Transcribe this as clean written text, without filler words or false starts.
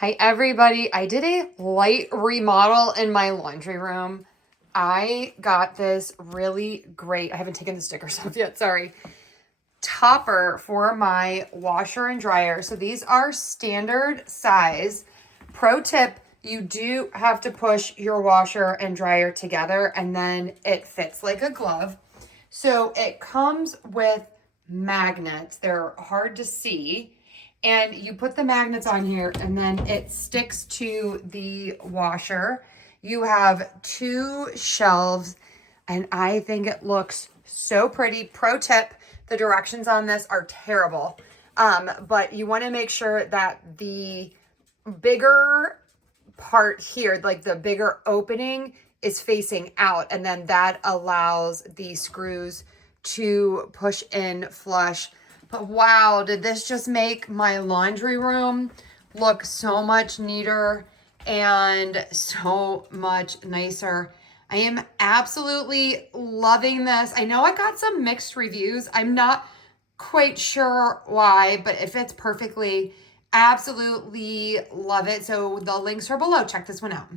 Hi everybody, I did a light remodel in my laundry room. I got this really great, I haven't taken the stickers off yet, sorry, topper for my washer and dryer. So these are standard size. Pro tip, you do have to push your washer and dryer together and then it fits like a glove. So it comes with magnets. They're hard to see. And you put the magnets on here and then it sticks to the washer. You have two shelves and I think it looks so pretty. Pro tip, the directions on this are terrible. But you want to make sure that the bigger part here, like the bigger opening, is facing out, and then that allows the screws to push in flush. But wow, did this just make my laundry room look so much neater and so much nicer. I am absolutely loving this. I know I got some mixed reviews. I'm not quite sure why, but it fits perfectly. Absolutely love it. So the links are below. Check this one out.